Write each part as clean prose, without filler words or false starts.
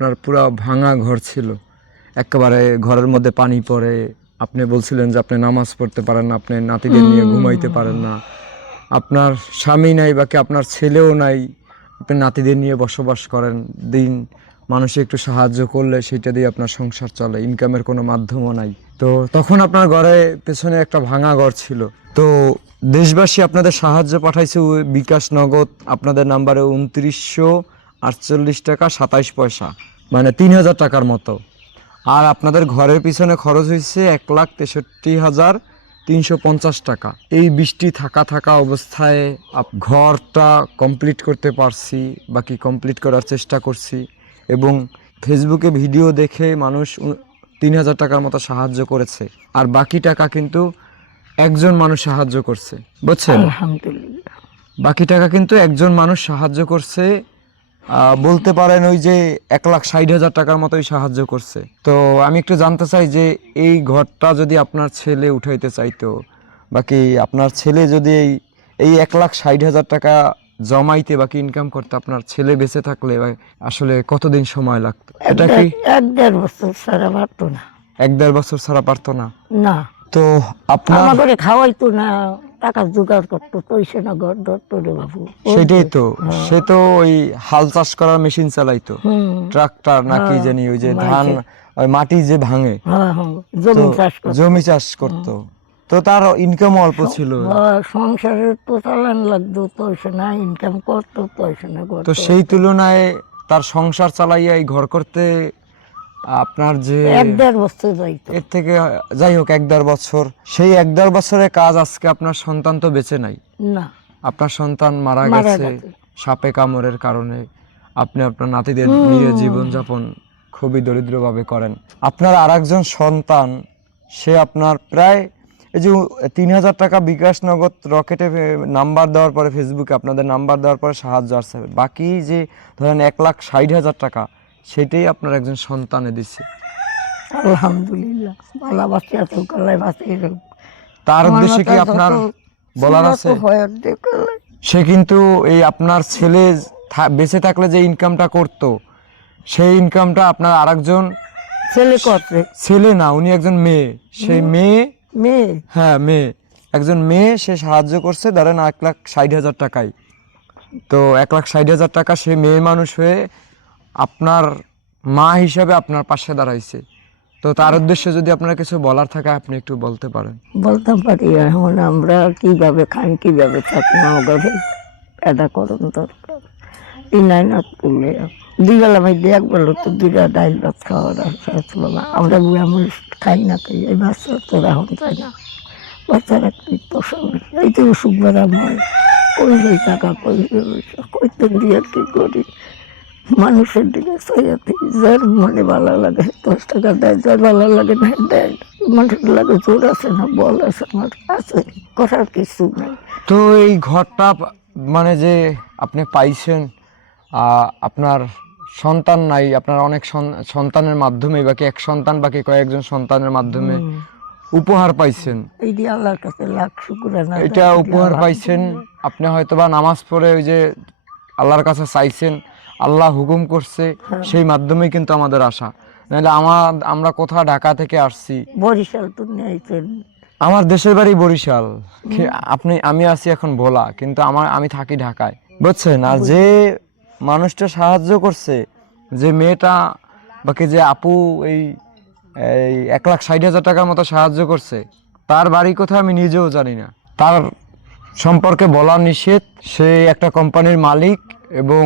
আপনার পুরা ভাঙা ঘর ছিল, একেবারে ঘরের মধ্যে পানি পড়ে। আপনি বলছিলেন যে আপনি নামাজ পড়তে পারেন না, আপনি নাতিদের নিয়ে ঘুমাইতে পারেন না, আপনার স্বামী নাই বাকি আপনার ছেলেও নাই, আপনি নাতিদের নিয়ে বসবাস করেন। দিন মানুষ একটু সাহায্য করলে সেটা দিয়ে আপনার সংসার চলে, ইনকামের কোনো মাধ্যমও নাই। তো তখন আপনার ঘরে পেছনে একটা ভাঙা ঘর ছিল। তো দেশবাসী আপনাদের সাহায্য পাঠাইছে বিকাশ নগদ আপনাদের নাম্বারে 2948 টাকা 27 পয়সা, মানে 3000 টাকার মতো। আর আপনাদের ঘরের পিছনে খরচ হয়েছে 1,63,350 টাকা। এই বৃষ্টি থাকা অবস্থায় ঘরটা কমপ্লিট করতে পারছি, বাকি কমপ্লিট করার চেষ্টা করছি। এবং ফেসবুকে ভিডিও দেখে মানুষ 3000 টাকার মতো সাহায্য করেছে। আর বাকি টাকা কিন্তু একজন মানুষ সাহায্য করছে, বুঝছেন? আলহামদুলিল্লাহ। বাকি টাকা কিন্তু একজন মানুষ সাহায্য করছে, বলতে পারেন ওই যে 1,60,000 টাকার মতোই সাহায্য করছে। তো আমি একটু জানতে চাই যে এই ঘরটা যদি আপনার ছেলে উঠাইতে চাইতো, বাকি আপনার ছেলে যদি এই 1,60,000 টাকা জমাইতে বাকি ইনকাম করতে আপনার ছেলে বেঁচে থাকলে আসলে কতদিন সময় লাগতো? এটা কি 1-1.5 বছর ছাড়া পারতো না। 1-1.5 বছর ছাড়া পারতো না? না, তো আপনার আমাকে খাওয়াইতো না, টাকা জোগাড় করতো, পয়সা না ঘর ধরতো রে বাবু। সেটাই তো, সে তো ওই হাল চাষ করার মেশিন চালাইতো, হুম, ট্রাক্টর নাকি জানি, ওই যে ধান ওই মাটি যে ভাঙে, হ্যাঁ হ্যাঁ, তো জমি চাষ করতো। জমি চাষ করতো। তো তার ইনকাম অল্প ছিল। সংসারের তো চালান লাগতো, পয়সা না, ইনকাম করতো, পয়সা না তো করতো। সেই তুলনায় তার সংসার চালাইয়া এই ঘর করতে আপনার যে 1-1.5 বছর যাইতো। এর থেকে, যাই হোক 1-1.5 বছর, সেই 1-1.5 বছরের কাজ আজকে আপনার সন্তান তো বেঁচে নাই, না, আপনার সন্তান মারা মারা গেছে গেছে। সাপে কামড়ের কারণে। আপনি আপনার নাতিদের নিয়ে জীবনযাপন খুবই দরিদ্রভাবে করেন। আপনার আরেকজন সন্তান, সে আপনার প্রায় এই যে 3000 টাকা বিকাশ নগদ রকেটে নাম্বার দেওয়ার পরে, ফেসবুকে আপনাদের নাম্বার দেওয়ার পরে সাহায্য আসছে। বাকি যে ধরেন 1,60,000 টাকা, সেটাই আপনার একজন সন্তানে দিচ্ছে। আলহামদুলিল্লাহ, ভালো বাঁচি আছে, গলায় বাঁচি। তার উদ্দেশ্যে কি আপনার বলার আছে? সে কিন্তু এই আপনার ছেলে বেঁচে থাকলে যে ইনকামটা করতো, সেই ইনকামটা আপনার আরেকজন ছেলে করছে। ছেলে না, উনি একজন মেয়ে, সেই মেয়ে, মেয়ে, হ্যাঁ মেয়ে, একজন মেয়ে, সে সাহায্য করছে ধরেন 1,60,000 টাকায়। তো 1,60,000 টাকা সে মেয়ে মানুষ হয়ে আপনার মা হিসাবে আপনার পাশে দাঁড়াইছে। তো তার উদ্দেশ্যে যদি আপনার কিছু বলার থাকে আপনি একটু বলতে পারেন। বলতে পারি এখন আমরা কিভাবে খাই, কিভাবে থাকি, ঘরে পেদা করুন দরকার। ইনাই না করলে 2 বেলা মধ্যে 1 বেলা তো 2টা ডাইল ভাত খাওয়ার বাবা, আমরা বুড়া মানুষ খাই না, খাই এই বাচ্চা তো এখন চাই না, বাচ্চারা কি পছন্দ, এই তো অসুখ বেড়াম হয়, কই যাই টাকা, কইতে দিয়ে কি করি, মানুষের দিকে চাইয়াতে যার মনে ভালো লাগে 10 টাকা দেয়, যার ভালো লাগে না দেয়। মানুষের লাগে জোর আছে না, বল আছে, আমার আছে, করার কিছু নাই। তো এই ঘরটা মানে যে আপনি পাইছেন, আপনার সন্তান নাই, আপনার অনেক সন্তানের মাধ্যমে, বাকি এক সন্তান বাকি কয়েকজন সন্তানের মাধ্যমে উপহার পাইছেন। এই দিয়ে আল্লাহর কাছে লাখ শুকরানা। এটা উপহার পাইছেন, আপনি হয়তোবা নামাজ পড়ে ওই যে আল্লাহর কাছে চাইছেন, আল্লাহ হুকুম করছে, সেই মাধ্যমে কিন্তু আমাদের আশা। নাহলে আমরা কোথাও ঢাকা থেকে আসছি, বরিশাল তো নিয়েছেন। আমার দেশের বাড়ি বরিশাল, আমি আছি এখন ভোলা, কিন্তু আমি থাকি ঢাকায়, বুঝছেন? আর যে মানুষটা সাহায্য করছে, যে মেয়েটা বাকি যে আপু এই 1,60,000 টাকার মতো সাহায্য করছে, তার বাড়ি কোথায় আমি নিজেও জানি না, তার সম্পর্কে বলা নিষেধ। সে একটা কোম্পানির মালিক, এবং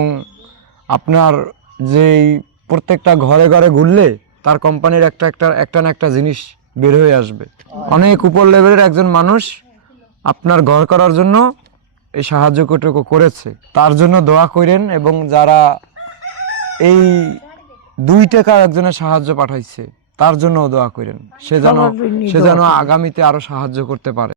আপনার যেই প্রত্যেকটা ঘরে ঘরে ঘুরলে তার কোম্পানির একটা না একটা জিনিস বের হয়ে আসবে। অনেক উপর লেভেলের একজন মানুষ আপনার ঘর করার জন্য এই সাহায্যটুকু করেছে, তার জন্য দোয়া করেন। এবং যারা এই 2 টাকা একজনের সাহায্য পাঠাইছে, তার জন্য দোয়া করেন, সে যেন আগামীতে আরো সাহায্য করতে পারে।